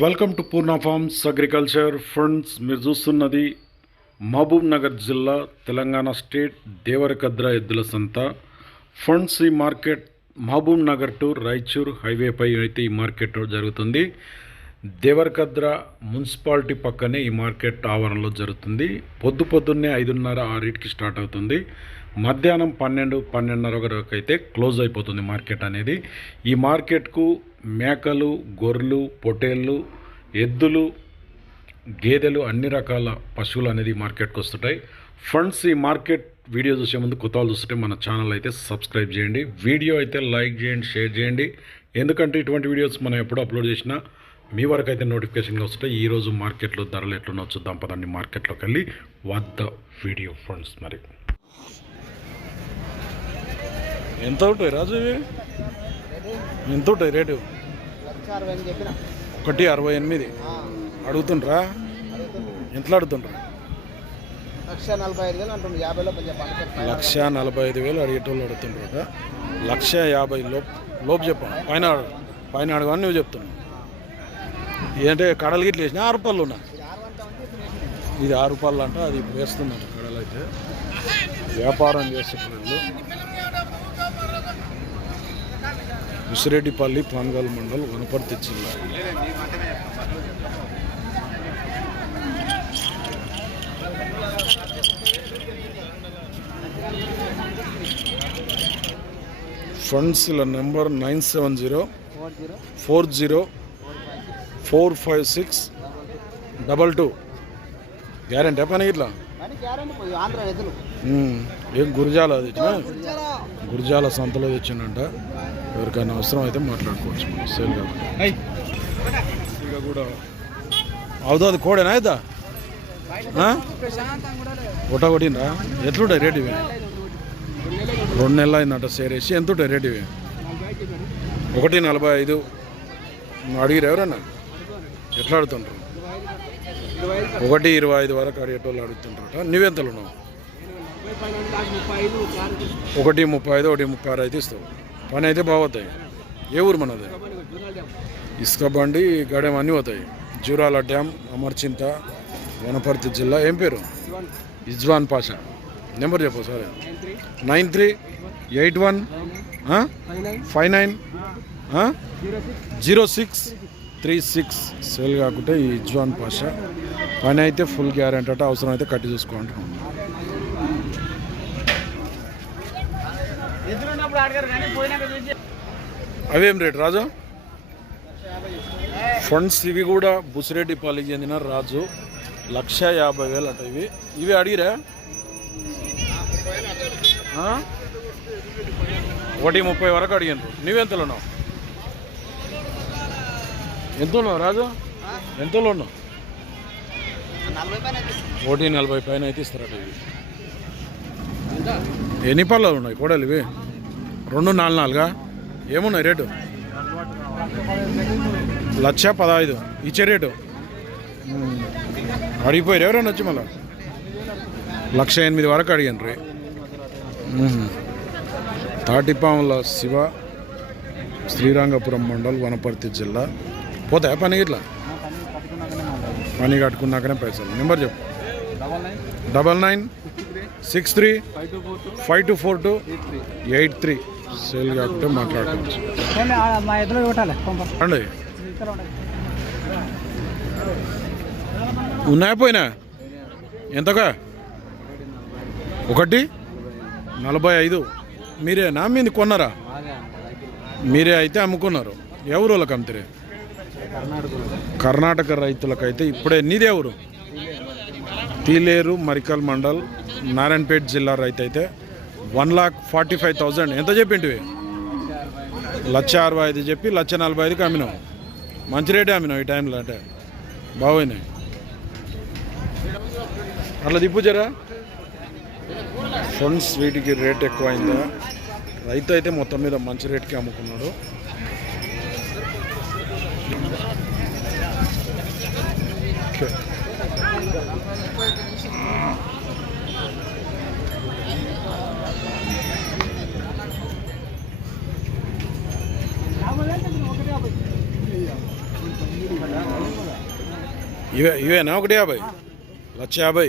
Welcome to Purna farms agriculture funds మీరు చూస్తున్నది మహబూబ్ నగర్ జిల్లా తెలంగాణ స్టేట్ దేవరకద్ర ఎద్దుల సంత. ఫండ్స్ ఈ మార్కెట్ మహబూబ్ నగర్ టు రాయచూర్ హైవేపై అయితే ఈ మార్కెట్ జరుగుతుంది. దేవరకద్ర మున్సిపాలిటీ పక్కనే ఈ మార్కెట్ ఆవరణలో జరుగుతుంది. పొద్దు పొద్దున్నే ఐదున్నర ఆరింటికి స్టార్ట్ అవుతుంది. మధ్యాహ్నం పన్నెండు పన్నెండున్నర వరకు అయితే క్లోజ్ అయిపోతుంది మార్కెట్ అనేది. ఈ మార్కెట్కు మేకలు గొర్రెలు పొటేళ్ళు ఎద్దులు గేదెలు అన్ని రకాల పశువులు అనేది మార్కెట్కి వస్తుంటాయి. ఫండ్స్ ఈ మార్కెట్ వీడియో చూసే ముందు కొత్తలు చూస్తుంటే మన ఛానల్ అయితే సబ్స్క్రైబ్ చేయండి. వీడియో అయితే లైక్ చేయండి షేర్ చేయండి. ఎందుకంటే ఇటువంటి వీడియోస్ మనం ఎప్పుడు అప్లోడ్ చేసినా మీ వరకు అయితే నోటిఫికేషన్గా వస్తుంటాయి. ఈరోజు మార్కెట్లో ధరలు ఎట్లున్నా చూద్దాం. పదండి మార్కెట్లోకి వెళ్ళి వద్ద వీడియో ఫండ్స్ మరి. ఎంత ఉంటాయి రాజు ఎంత ఉంటాయి రేటు? ఒకటి అరవై ఎనిమిది. అడుగుతుండ్రా? ఎంతలో అడుగుతుండ్రా? లక్ష నలభై ఐదు వేలు అడిగేటోళ్ళు అడుగుతుండ్రు కదా. లక్ష యాభై లోపు లోపు చెప్పాను పైన పైన అడగని నువ్వు చెప్తున్నావు. ఏంటంటే కడలు గిట్ల వేసినా ఆరు రూపాయలు ఉన్నా ఇది ఆరు రూపాయలు అంట అది ఇప్పుడు వేస్తున్నారు కడలు అయితే వ్యాపారం చేస్తున్నారు వీళ్ళు. ఉసిరెడ్డిపల్లి పాన్గల్ మండల్ వనపర్తి జిల్లా. ఫండ్స్ల number nine seven zero four zero four five six double two. Guarantee పని ఇట్లా? ఏం గురిజాల తెచ్చిన గురిజాల. సంతలో తెచ్చిండంట ఎవరికైనా అవసరం అయితే మాట్లాడుకోవచ్చు సేల్ కాబట్టి కూడా అవుతుంది కోడేనా అయితే ఒకట కొట్టిండ్రా? ఎట్లుంటాయి రేట్ ఇవి? రెండు నెలలు అయిందంట సేరేసి ఎంత ఉంటాయి రేట్ ఇవి? ఒకటి నలభై ఐదు. అడిగిరు ఎవరన్నా? ఎట్లా అడుగుతుంటారు ఒకటి ఇరవై ఐదు వరకు అడిగేటోళ్ళు అడుగుతుంటారట నువ్వెంతలు ఉన్నావు? ఒకటి ముప్పై ఐదు ఒకటి ముప్పై ఆరు అయితే ఇస్తావు. పని అయితే బాగుతాయి ఏ ఊరు మనది? ఇసుక బండి గడెం అన్నీ పోతాయి. జూరాల డ్యామ్ అమర్చింత వనపర్తి జిల్లా. ఏం పేరు? ఇజ్వాన్ పాషా. నెంబర్ చెప్పు సరే nine three eight one five nine zero six three six. Sale కాకుంటే ఈ ఇజ్వాన్ పాషా. పని అయితే ఫుల్ గ్యారెంటీ అంటే అవసరం అయితే కట్టి చూసుకోంటున్నాం అవేం రేటు రాజు? ఫండ్స్ ఇవి కూడా బుసిరెడ్డిపల్లికి చెందిన రాజు. లక్ష యాభై వేలు అట ఇవి. ఇవి అడిగిరా? ఒకటి ముప్పై వరకు అడిగాను నువ్వెంతలో ఉన్నావు ఎంత ఉన్నావు రాజు? ఎంతలో ఉన్నావు ఒకటి నలభై పైన అయితే ఇస్తారట ఇవి. ఎన్ని పళ్ళు ఉన్నాయి కోడలు ఇవి రెండు నాలుగు నాలుగా? ఏమున్నాయి రేటు? లక్ష పదహైదు. ఇచ్చే రేటు? అడిగిపోయారు ఎవరైనా వచ్చి మళ్ళా? లక్ష ఎనిమిది వరకు అడిగాను రే తాటిపాముల శివ శ్రీరంగపురం మండల్ వనపర్తి జిల్లా. పోతాయా పని ఇట్లా పని కట్టుకున్నాకనే పైసలు. నెంబర్ చెప్పు. Double nine six three five two four two eight three. Sale కాకుంటే మాట్లాడుకోవచ్చు. మా ఎదురు ఉన్నాయా పోయినా? ఎంతగా ఒకటి? నలభై ఐదు. మీరేనా? మీది కొన్నారా? మీరే అయితే అమ్ముకున్నారు. ఎవరు వాళ్ళకి అమ్ముతారే కర్ణాటక రైతులకైతే ఇప్పుడే. నీదే ఎవరు తీలేరు మరికల్ మండల్ నారాయణపేట జిల్లా రైతు అయితే one lakh forty five thousand. ఎంత చెప్పింటివి? లక్ష అరవై ఐదు చెప్పి లక్ష నలభై ఐదుకి అమ్మినావు. మంచి రేటే అమ్మినావు ఈ టైంలో అంటే. బాగున్నాయి అట్లా దిప్పు జరా ఫండ్స్ వీటికి రేట్ ఎక్కువైందా? రైతు అయితే మొత్తం మీద మంచి రేట్కి అమ్ముకున్నాడు. ఓకే. ఇవే ఇవేనా? ఒకటి యాభై. లక్ష యాభై.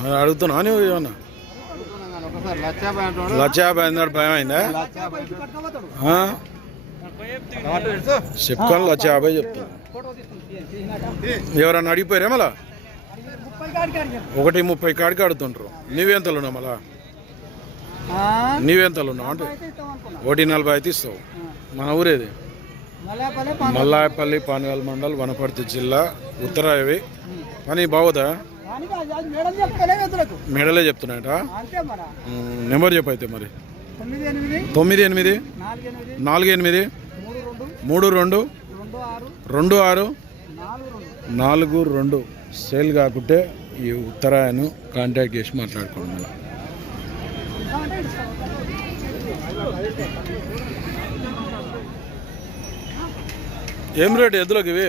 మరి అడుగుతున్నా నువ్వు ఏమన్నా? లక్ష యాభై అన్నాడు భయం అయిందా? చెప్పుకొని లక్ష యాభై చెప్తాను ఎవరన్నా అడిగిపోయారా మళ్ళా? ఒకటి ముప్పై కాడికి అడుగుతుంటారు నీవెంతలు ఉన్నావు మళ్ళా? నీవెంతలు ఉన్నావు అంటే? ఒకటి నలభై అయితే ఇస్తావు. మన ఊరేది? మల్లాయపల్లి పానగల్ మండల్ వనపర్తి జిల్లా ఉత్తరాయవి. పని బాగోదా మెడలే చెప్తున్నాయట. నెంబర్ చెప్పు అయితే మరి. తొమ్మిది ఎనిమిది నాలుగు ఎనిమిది మూడు రెండు రెండు ఆరు నాలుగు రెండు. సేల్ కాకుంటే ఈ ఉత్తరాయను కాంటాక్ట్ చేసి మాట్లాడుకోండి ఏం రేటు ఎద్దులకు ఇవి?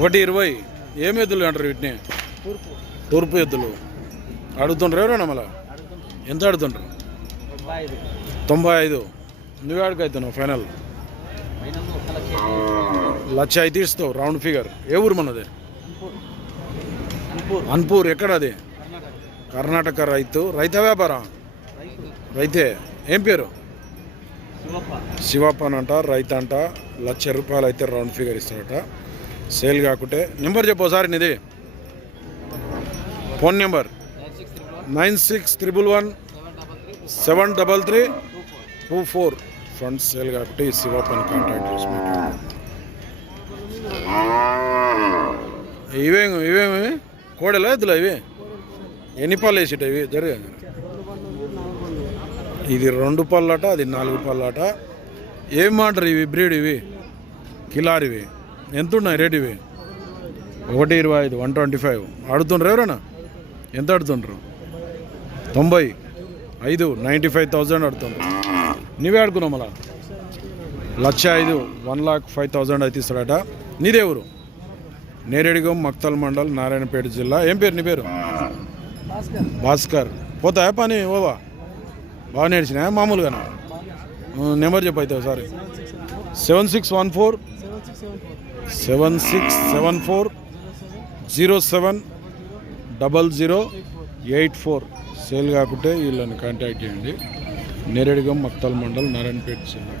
ఒకటి ఇరవై. ఒకటి ఏం ఎద్దులు అంటారు వీటిని? తూర్పు ఎద్దులు. అడుగుతుండ్రు ఎవరైనా మళ్ళా? ఎంత అడుగుతుండ్రు? తొంభై ఐదు. నువ్వు అడుగుతున్నావు ఫైనల్. లక్ష అయితే ఇస్తావు రౌండ్ ఫిగర్. ఏ ఊరు మనది? అన్పూర్. ఎక్కడ అది? కర్ణాటక రైతు. రైత వ్యాపారం? రైతే. ఏం పేరు? శివప్ప అని అంట రైతు అంట లక్ష రూపాయలు అయితే రౌండ్ ఫిగర్ ఇస్తాడట. సేల్ కాకుంటే నెంబర్ చెప్పు ఒకసారి నీది. Phone number. Nine six triple one seven double three two four. Front sale కాబట్టి ఈ శివప్పని కాంటాక్ట్ చేసి ఇవేమి ఇవేమి కోడెలా ఎద్దులా ఇవి? ఎన్ని పాలు వేసిట ఇవి? జరిగే ఇది రెండు పళ్ళట అది నాలుగు పళ్ళట. ఏం మాటరు ఇవి? బ్రీడ్ ఇవి? కిలారివి ఎంత ఉన్నాయి రేట్ ఇవి? ఒకటి ఇరవై ఐదు వన్ ట్వంటీ ఫైవ్. అడుగుతుండ్రు ఎవరైనా? ఎంత అడుతుండ్రు తొంభై. ఐదు నైంటీ ఫైవ్ థౌజండ్ అడుగుతుండ్రు. నీవే ఆడుకున్నావు మళ్ళా? లక్ష ఐదు వన్ లాక్ ఫైవ్ థౌజండ్ అయితే ఇస్తాడట. నీదే ఊరు? నేరేడిగం మక్తల్ మండల్ నారాయణపేట జిల్లా. ఏం పేరు నీ పేరు? భాస్కర్. భాస్కర్ పోతాయా పని? ఓవా బాగా నేర్చినా? మామూలుగానా? ఆ, నెంబర్ చెప్పు అయితే ఒకసారి. Seven six one four. Seven six seven four. Zero seven double zero eight four. Sale కాకుంటే వీళ్ళని కాంటాక్ట్ చేయండి. నేరేడిగం మక్తల్ మండల్ నారాయణపేట జిల్లా.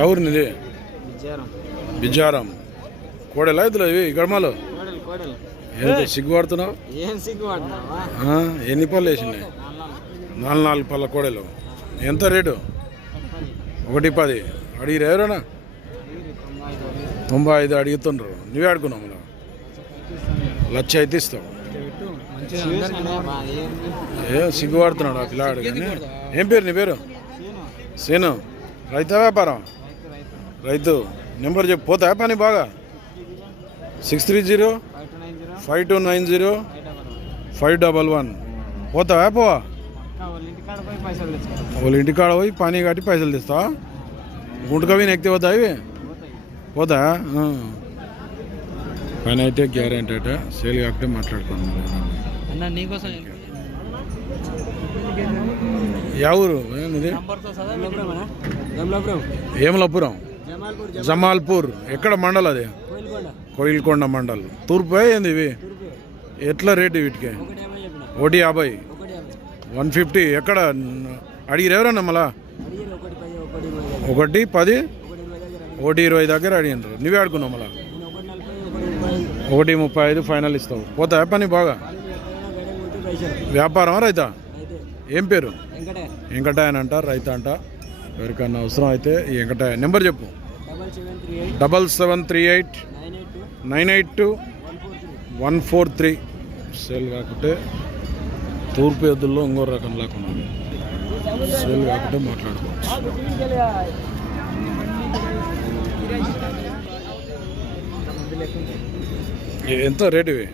ఎవరినిది? విజయారం బిజారం కోడెలా ఇదిలో ఇవి గడమలు ఏంటో సిగ్గుపడుతున్నావు? ఎన్ని పళ్ళు వేసినాయి నాలుగు నాలుగు పళ్ళ కోడెలు. ఎంత రేటు? ఒకటి పది. అడిగిరు ఎవరైనా? తొంభై ఐదు అడుగుతుండ్రు. నువ్వే అడుగున్నావు మనం లక్ష అయితే ఇస్తావు. ఏ సిగ్గుపడుతున్నాడు ఆ పిల్లాడు కానీ. ఏం పేరు నీ పేరు? సీను. రైతా వ్యాపారం? రైతు నెంబర్ చెప్పు. పోతా పని బాగా? Six three zero five two nine zero five double one. పోతావా? పోవా? వాళ్ళ ఇంటికాడ పోయి పని కట్టి పైసలు తెస్తావా గుంటకవి నెక్కితే పోతా ఇవి? పోతా. పని అయితే గ్యారెంటీ అట. సేల్ కాకపోతే చదవలేపురం జమలాపురం ఏమలపురం జమాల్పూర్. జమాల్పూర్. ఎక్కడ మండల్ అది? కోయిల్కొండ మండల్. తూర్పు ఏంది ఇవి? ఎట్లా రేటు వీటికి? ఒకటి యాభై. One fifty. ఎక్కడ? అడిగిరు ఎవరన్నా మళ్ళా? ఒకటి పది ఒకటి ఇరవై దగ్గర అడిగినారు. నువ్వే ఆడుకున్నావు మళ్ళా? ఒకటి ముప్పై ఐదు ఫైనల్ ఇస్తావు. పోతా పని బాగా? వ్యాపారం రైతా? ఏం పేరు? వెంకటే వెంకటాయన్ అంట రైత అంట. ఎవరికన్నా అవసరం అయితే ఈ వెంకటాయ నెంబర్ చెప్పు. Double seven three eight. Nine eight two one four three sale కాకుంటే తూర్పు ఎద్దుల్లో ఇంకో రకం లేకుండా సేల్ కాకుంటే మాట్లాడుకోవచ్చు. ఎంత రేటు ఇవి?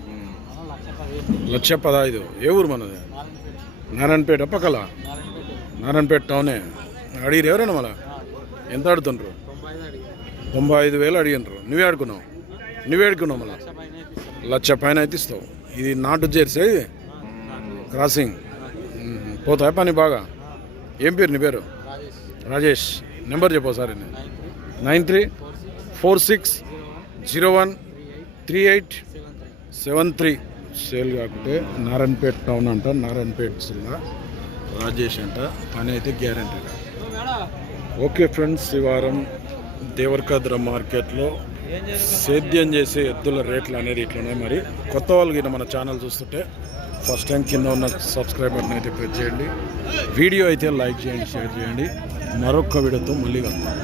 లక్ష పదహైదు. ఏ ఊరు మనది? నారాయణపేట పక్కల? నారాయణపేట టౌనే. అడిగిరు ఎవరైనా మళ్ళా? ఎంత ఆడుతుండ్రు తొంభై ఐదు వేలు అడిగినరు నువ్వే ఆడుకున్నావు నువ్వేడుకున్నావు మళ్ళీ మళ్ళా లక్ష పైన అయితే ఇస్తావు. ఇది నాటు జెర్సీ క్రాసింగ్. పోతాయి పని బాగా? ఏం పేరు నీ పేరు? రాజేష్. నెంబర్ చెప్పు sir nine. Three four six zero one three eight seven three. Sale కాకుంటే నారాయణపేట టౌన్ అంట నారాయణపేట జిల్లా. రాజేష్ అంట. పని అయితే గ్యారంటీ ఓకే ఫ్రెండ్స్ ఈ వారం దేవరకద్ర మార్కెట్లో సేద్యం చేసే ఎద్దుల రేట్లు అనేది ఇట్లున్నాయి మరి. కొత్త వాళ్ళు మన ఛానల్ చూస్తుంటే ఫస్ట్ టైం కింద ఉన్న సబ్స్క్రైబర్ని అయితే ప్రెస్ చేయండి. వీడియో అయితే లైక్ చేయండి షేర్ చేయండి. మరొక వీడియోతో మళ్ళీ కలుద్దాం.